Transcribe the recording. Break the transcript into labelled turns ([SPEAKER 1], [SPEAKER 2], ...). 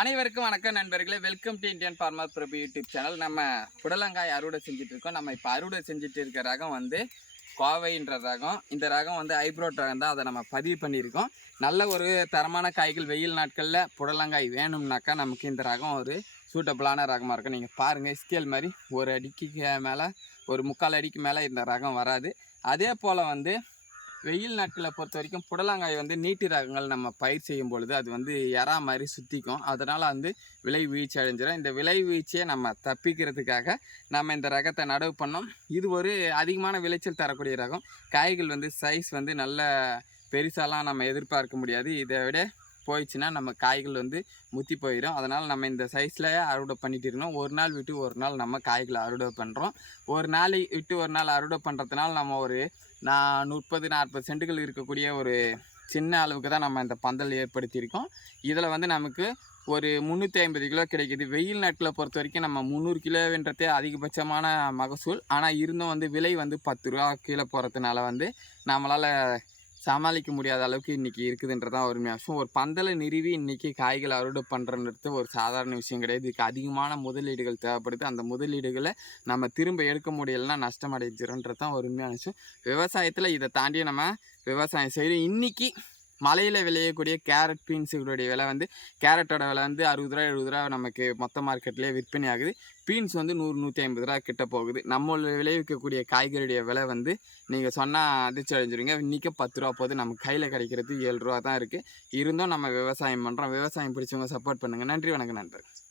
[SPEAKER 1] அனைவருக்கும் வணக்கம் நண்பர்களே. Welcome to Indian farmer Prabhu YouTube channel நம்ம புடலங்காய் அறுவடை செஞ்சுட்டு இருக்கோம். நம்ம இப்போ அறுவடை செஞ்சுட்டு இருக்க ரகம் வந்து கோவைன்ற ரகம். இந்த ரகம் வந்து ஹைப்ரோட் ரகம் தான். அதை நம்ம பதிவு பண்ணியிருக்கோம். நல்ல ஒரு தரமான காய்கள் வெயில் நாட்களில் புடலங்காய் வேணும்னாக்கா நமக்கு இந்த ரகம் ஒரு சூட்டபிளான ரகமாக இருக்கும். நீங்கள் பாருங்கள் ஸ்கேல் மாதிரி ஒரு அடிக்கு மேலே ஒரு முக்கால் அடிக்கு மேலே இந்த ரகம் வராது. அதே போல் வந்து வெயில் நாட்களை பொறுத்த வரைக்கும் புடலங்காய் வந்து நீட்டு ரகங்கள் நம்ம பயிர் செய்யும் பொழுது அது வந்து எறா மாதிரி சுற்றிக்கும் அதனால் வந்து விலை வீழ்ச்சி அடைஞ்சிடும் இந்த விலை வீழ்ச்சியை நம்ம தப்பிக்கிறதுக்காக நம்ம இந்த ரகத்தை நடவு பண்ணோம். இது ஒரு அதிகமான விளைச்சல் தரக்கூடிய ரகம். காய்கள் வந்து சைஸ் வந்து நல்ல பெருசாலாம் நம்ம எதிர்பார்க்க முடியாது. இதை விட போயிடுச்சுன்னா நம்ம காய்கள் வந்து முத்தி போயிடும் அதனால் நம்ம இந்த சைஸில் அறுவடை பண்ணிட்டு இருக்கணும் ஒரு நாள் விட்டு ஒரு நாள் நம்ம காய்களை அறுவடை பண்ணுறோம் ஒரு நாளை விட்டு ஒரு நாள் அறுவடை பண்ணுறதுனால நம்ம ஒரு நான் முப்பது நாற்பது சென்ட்டுகள் இருக்கக்கூடிய ஒரு சின்ன அளவுக்கு தான் நம்ம இந்த பந்தல் ஏற்படுத்தியிருக்கோம். இதில் வந்து நமக்கு ஒரு முந்நூற்றி ஐம்பது கிலோ கிடைக்குது. வெயில் நாட்களை பொறுத்த வரைக்கும் நம்ம முந்நூறு கிலோன்றதே அதிகபட்சமான மகசூல். ஆனால் இருந்தும் வந்து விலை வந்து பத்து ரூபா கீழே போகிறதுனால வந்து நம்மளால் சமாளிக்க முடியாத அளவுக்கு இன்றைக்கி இருக்குதுன்றதான் ஒரு விஷயம் ஒரு பந்தலை நிறுவி இன்றைக்கி காய்கள் அறுவடை பண்ணுறது ஒரு சாதாரண விஷயம் கிடையாது. இதுக்கு அதிகமான முதலீடுகள் தேவைப்படுது. அந்த முதலீடுகளை நம்ம திரும்ப எடுக்க முடியலைன்னா நஷ்டம் அடைஞ்சிருன்றது தான் ஒரு உண்மையான விஷயம். விவசாயத்தில் இதை தாண்டி நம்ம விவசாயம் செய்கிறோம் இன்றைக்கி மலையில் விளையக்கூடிய கேரட் பீன்ஸுகளுடைய விலை வந்து கேரட்டோட விலை வந்து அறுபது ரூபா எழுபது ரூபா நமக்கு மொத்த மார்க்கெட்லேயே விற்பனை ஆகுது. பீன்ஸ் வந்து நூறு நூற்றி ஐம்பது ரூபா கிட்ட போகுது. நம்ம விளைவிக்கக்கூடிய காய்கறியுடைய விலை வந்து நீங்கள் சொன்னால் அதிர்ச்சி அடைஞ்சிருங்க இன்றைக்கி பத்து ரூபா போது நம்ம கையில் கிடைக்கிறது ஏழு ரூபா தான் இருக்குது இருந்தும் நம்ம விவசாயம் பண்ணுறோம் விவசாயம் பிடிச்சவங்க சப்போர்ட் பண்ணுங்கள் நன்றி வணக்கம் நண்பர்